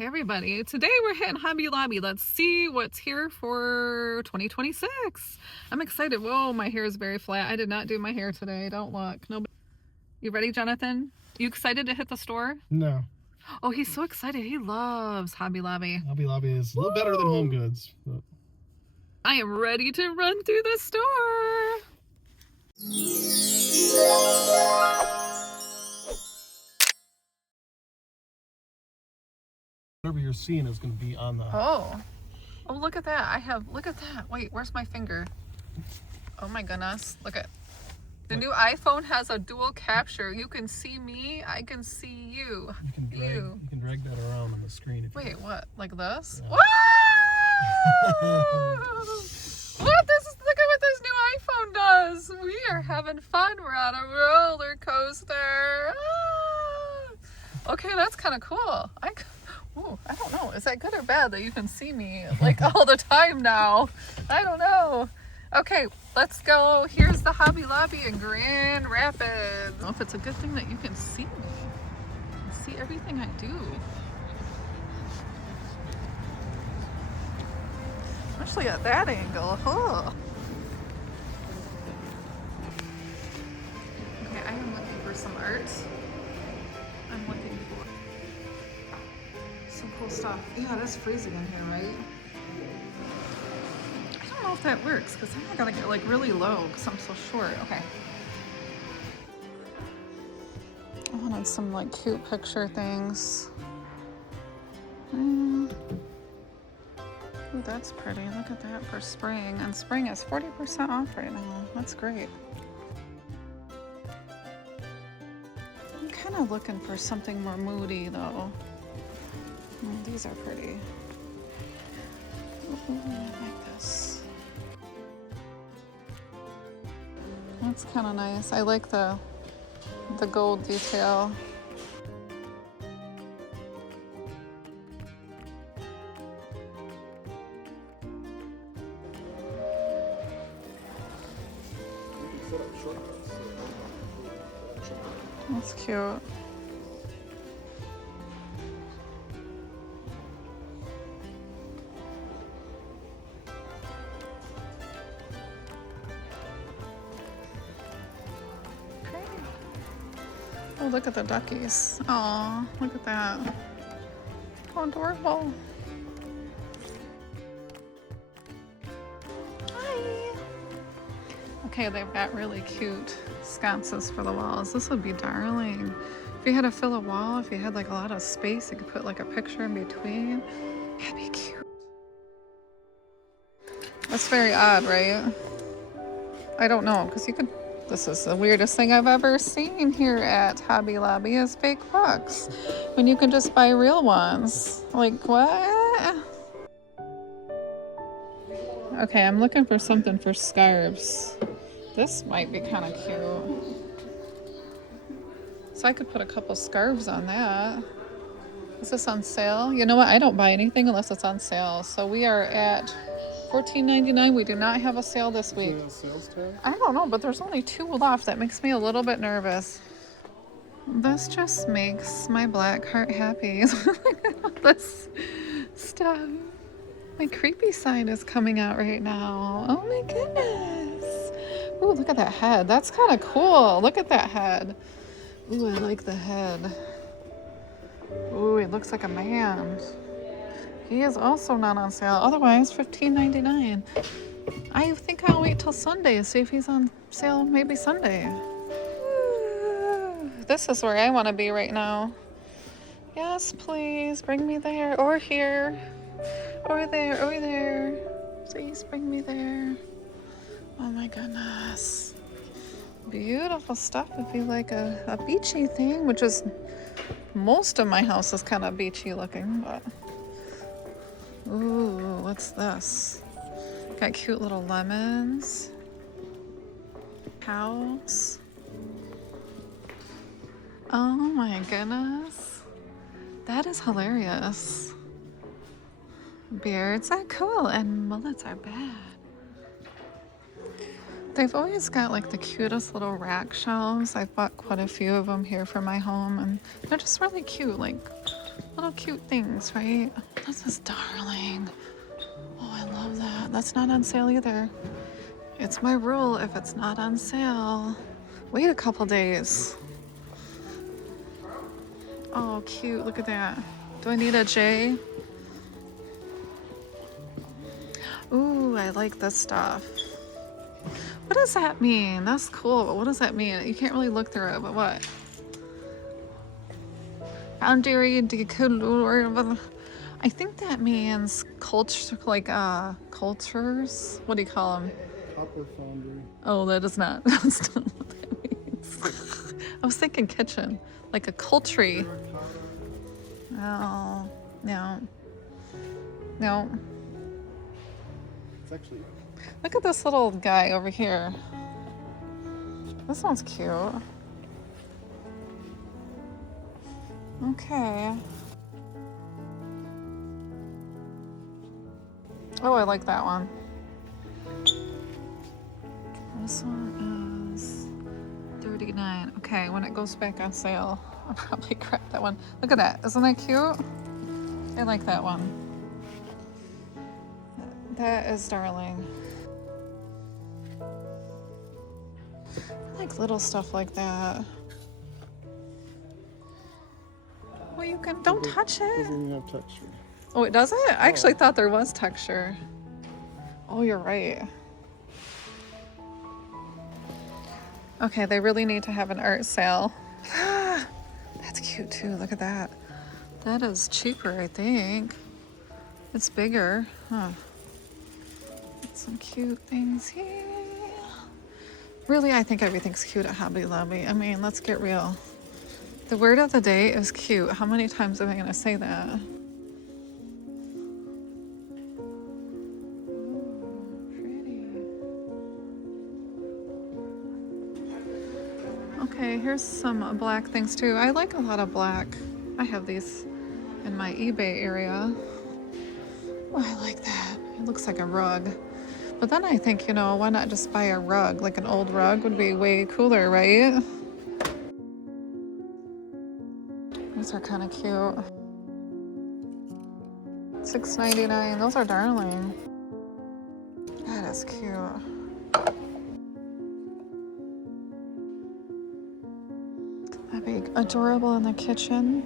Hey everybody, today we're hitting Hobby Lobby. Let's see what's here for 2026. I'm excited. Whoa, my hair is very flat. I did not do my hair today. Don't look. No. You ready, Jonathan? You excited to hit the store? No. Oh, he's so excited. He loves Hobby Lobby. Hobby Lobby is a little better than Home Goods. But... I am ready to run through the store. Whatever you're seeing is going to be on the... Oh, look at that. Look at that. Wait, where's my finger? Oh my goodness. Look at the new iPhone has a dual capture. You can see me, I can see you. You can drag that around on the screen. If Wait, what? Like this? Yeah. Wow! Look at what this new iPhone does. We are having fun. We're on a roller coaster. Ah! Okay, that's kind of cool. I don't know. Is that good or bad that you can see me like all the time now? I don't know. Okay, let's go. Here's the Hobby Lobby in Grand Rapids. I don't know if it's a good thing that you can see me. You see everything I do. Especially at that angle. Oh. Okay, I am looking for some art. I'm looking for some cool stuff. Yeah, it is freezing in here, right? I don't know if that works because then I gotta get like really low because I'm so short. Okay. I wanted some like cute picture things. Ooh, that's pretty. Look at that for spring. And spring is 40% off right now. That's great. I'm kind of looking for something more moody though. These are pretty. Ooh, I like this. That's kind of nice. I like the gold detail. That's cute. Oh, look at the duckies. Aw, look at that. How adorable. Hi. Okay, they've got really cute sconces for the walls. This would be darling. If you had to fill a wall, if you had like a lot of space, you could put like a picture in between. That'd be cute. That's very odd, right? I don't know, because you could... This is the weirdest thing I've ever seen here at Hobby Lobby is fake books. When you can just buy real ones. Like, what? Okay, I'm looking for something for scarves. This might be kind of cute. So I could put a couple scarves on that. Is this on sale? You know what? I don't buy anything unless it's on sale. So we are at $14.99. We do not have a sale this week. I don't know, but there's only 2 left. That makes me a little bit nervous. This just makes my black heart happy. This stuff. My creepy side is coming out right now. Oh my goodness. Ooh, look at that head. That's kind of cool. Look at that head. Ooh, I like the head. Ooh, it looks like a man. He is also not on sale. Otherwise, $15.99. I think I'll wait till Sunday to see if he's on sale maybe Sunday. Ooh, this is where I want to be right now. Yes, please. Bring me there. Or here. Or there. Or there. Please bring me there. Oh my goodness. Beautiful stuff. It'd be like a beachy thing, which is... Most of my house is kind of beachy looking, but... Ooh, what's this? Got cute little lemons. Cows. Oh my goodness. That is hilarious. Beards are cool and mullets are bad. They've always got like the cutest little rack shelves. I've bought quite a few of them here for my home and they're just really cute. Like Little cute things, right? This is darling. Oh, I love that. That's not on sale either. It's my rule, if it's not on sale, wait a couple days. Oh, cute. Look at that. Do I need a J? Ooh, I like this stuff. What does that mean? That's cool, but what does that mean? You can't really look through it, but what? Boundary decor. I think that means culture, like cultures. What do you call them? Copper foundry. Oh, that is not. That's not what that means. I was thinking kitchen, like a culture. Oh, no, no. It's actually. Look at this little guy over here. This one's cute. Okay. Oh, I like that one. This one is $39. Okay, when it goes back on sale, I'll probably grab that one. Look at that. Isn't that cute? I like that one. That is darling. I like little stuff like that. Well, you can, don't touch it. Doesn't even have texture. Oh, it doesn't? I actually thought there was texture. Oh, you're right. Okay, they really need to have an art sale. That's cute too. Look at that. That is cheaper, I think. It's bigger. Huh. Some cute things here. Really, I think everything's cute at Hobby Lobby. I mean, let's get real. The word of the day is cute. How many times am I going to say that? Okay, here's some black things too. I like a lot of black. I have these in my eBay area. Oh, I like that. It looks like a rug. But then I think, you know, why not just buy a rug? Like an old rug would be way cooler, right? These are kind of cute. $6.99. Those are darling. That is cute. That'd be adorable in the kitchen.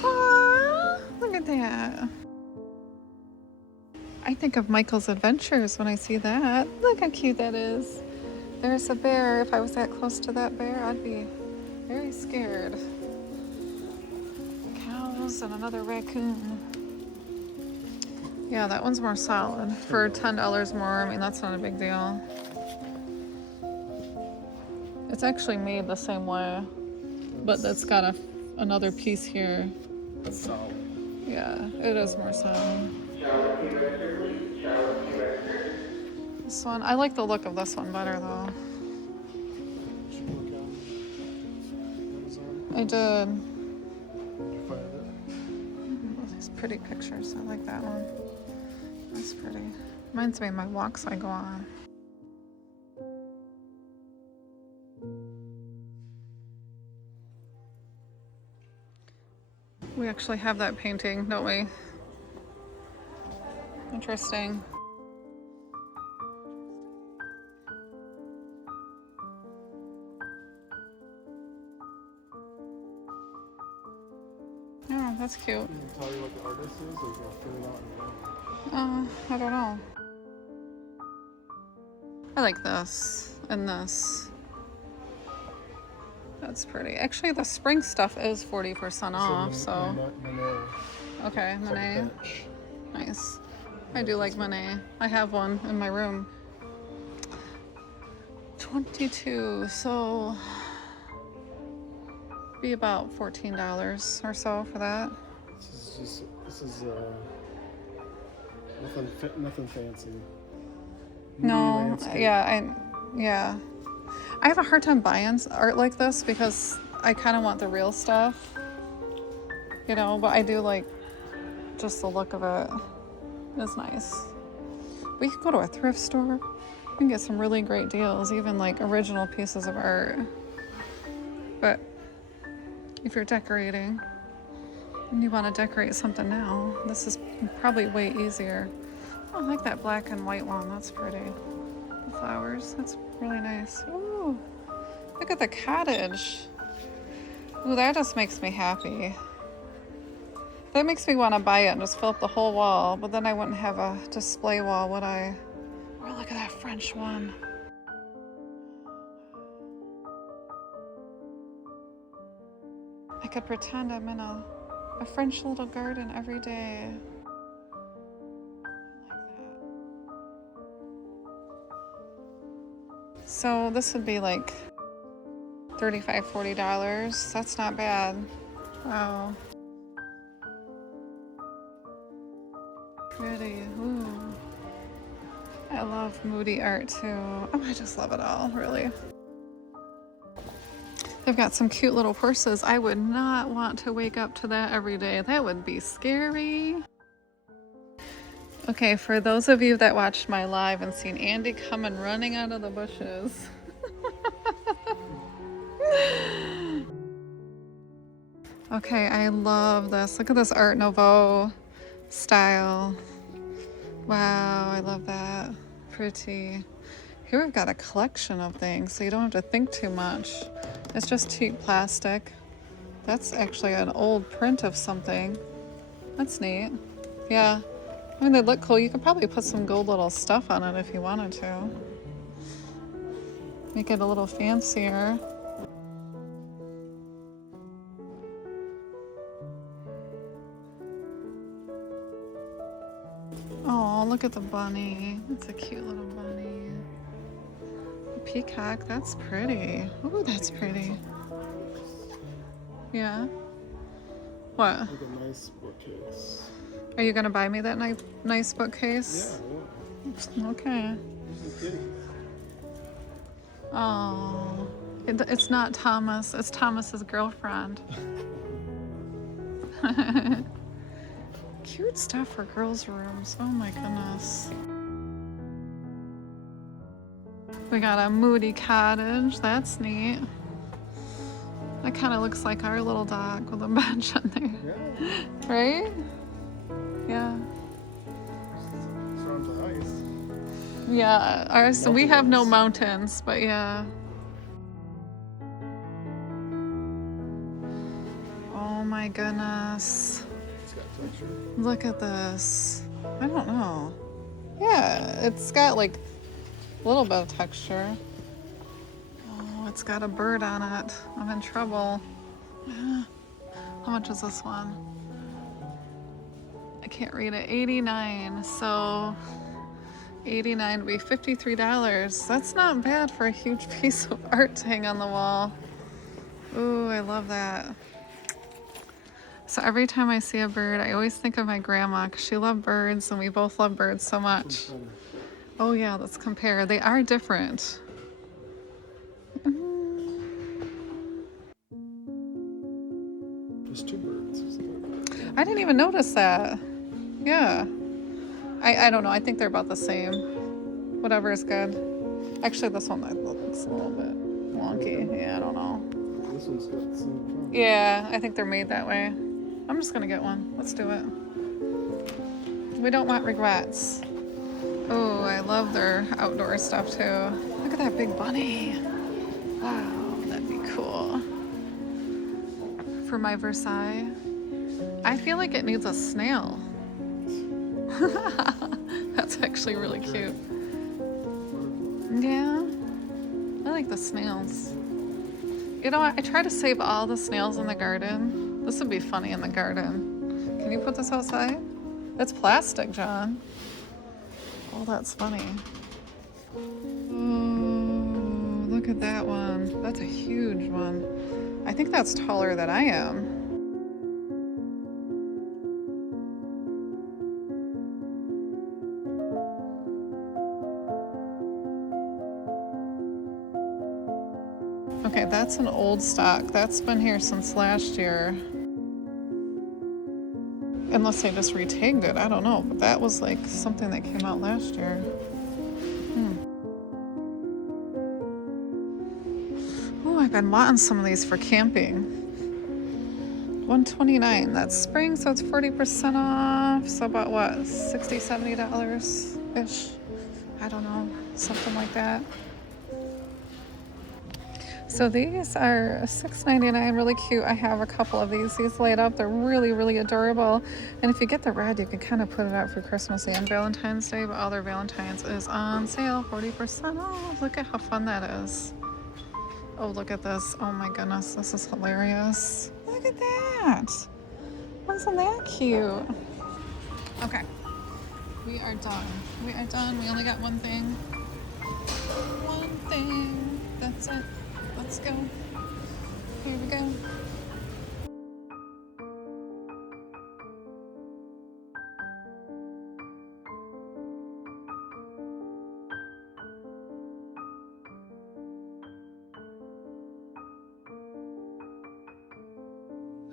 Aww, look at that. I think of Michael's Adventures when I see that. Look how cute that is. There's a bear. If I was that close to that bear, I'd be very scared. Cows and another raccoon. Yeah, that one's more solid. For $10 more, I mean, that's not a big deal. It's actually made the same way, but it's got another piece here. That's solid. Yeah, it is more solid. This one, I like the look of this one better though. I did. These pretty pictures. I like that one. That's pretty. Reminds me of my walks I go on. We actually have that painting, don't we? Interesting. Oh, that's cute. Can you tell you what the artist is, or is it figured out in I don't know. I like this and this. That's pretty. Actually, the spring stuff is 40% off, so. Monet. Okay, Monet. Nice. I do like Monet. I have one in my room. 22, so be about $14 or so for that. This is nothing fancy. No, yeah, I have a hard time buying art like this because I kind of want the real stuff, you know, but I do like just the look of it. It's nice. We could go to a thrift store and get some really great deals, even like original pieces of art. But if you're decorating, And you want to decorate something now. This is probably way easier. Oh, I like that black and white one. That's pretty. The flowers. That's really nice. Ooh, look at the cottage. Ooh, that just makes me happy. That makes me want to buy it and just fill up the whole wall, but then I wouldn't have a display wall, would I? Oh, look at that French one. I could pretend I'm in a French little garden every day. I like that. So this would be like $35, $40. That's not bad. Wow. Pretty. Ooh. I love moody art too. Oh, I just love it all, really. They've got some cute little horses. I would not want to wake up to that every day. That would be scary. Okay, for those of you that watched my live and seen Andy coming running out of the bushes. Okay, I love this. Look at this Art Nouveau style. Wow, I love that. Pretty. Here we've got a collection of things, so you don't have to think too much. It's just cheap plastic. That's actually an old print of something. That's neat. Yeah. I mean, they look cool. You could probably put some gold little stuff on it if you wanted to. Make it a little fancier. Oh, look at the bunny. That's a cute little bunny. A peacock, that's pretty. Oh, that's pretty. Yeah. What? Like a nice bookcase. Are you gonna buy me that nice bookcase? Yeah. Okay. Kitty. Oh, it's not Thomas. It's Thomas's girlfriend. Cute stuff for girls' rooms. Oh my goodness. We got a moody cottage. That's neat. That kind of looks like our little dock with a bench on there. Yeah. Right? Yeah. Storms of ice. Yeah. Ours, so we have no mountains, but yeah. Oh my goodness. It's got texture. Look at this. I don't know. Yeah, it's got like a little bit of texture. Oh, it's got a bird on it. I'm in trouble. How much is this one? I can't read it. 89. So 89 would be $53. That's not bad for a huge piece of art to hang on the wall. Ooh, I love that. So every time I see a bird, I always think of my grandma because she loved birds and we both love birds so much. Oh yeah, let's compare. They are different. There's two birds. I didn't even notice that. Yeah. I don't know. I think they're about the same. Whatever is good. Actually, this one looks a little bit wonky. Yeah, I don't know. This one's got the same color. Yeah, I think they're made that way. I'm just gonna get one. Let's do it. We don't want regrets. Oh, I love their outdoor stuff too. Look at that big bunny. Wow, that'd be cool. For my Versailles. I feel like it needs a snail. That's actually really cute. Yeah, I like the snails. You know what? I try to save all the snails in the garden. This would be funny in the garden. Can you put this outside? It's plastic, John. Oh, that's funny. Oh, look at that one. That's a huge one. I think that's taller than I am. Okay, that's an old stock. That's been here since last year. Unless they just retagged it, I don't know. But that was like something that came out last year. Oh, I've been wanting some of these for camping. $129. That's spring, so it's 40% off. So about what, $60, $70 ish? I don't know, something like that. So these are $6.99, really cute. I have a couple of these laid up. They're really, really adorable. And if you get the red, you can kind of put it out for Christmas and Valentine's Day, but all their Valentine's is on sale, 40% off. Look at how fun that is. Oh, look at this. Oh my goodness, this is hilarious. Look at that. Wasn't that cute? Okay, we are done. We are done. We only got one thing. One thing. That's it. Let's go. Here we go.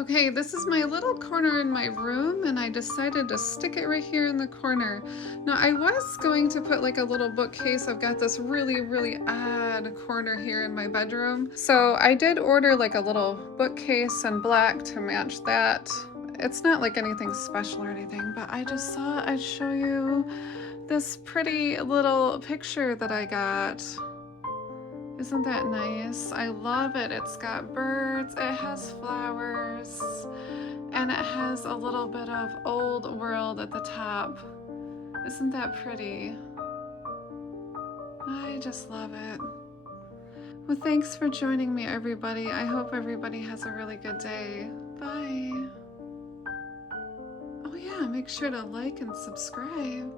Okay, this is my little corner in my room, and I decided to stick it right here in the corner. Now, I was going to put like a little bookcase. I've got this really, really odd corner here in my bedroom. So I did order like a little bookcase in black to match that. It's not like anything special or anything, but I just thought I'd show you this pretty little picture that I got. Isn't that nice? I love it. It's got birds, it has flowers, and it has a little bit of old world at the top. Isn't that pretty? I just love it. Well, thanks for joining me, everybody. I hope everybody has a really good day. Bye. Oh yeah, make sure to like and subscribe.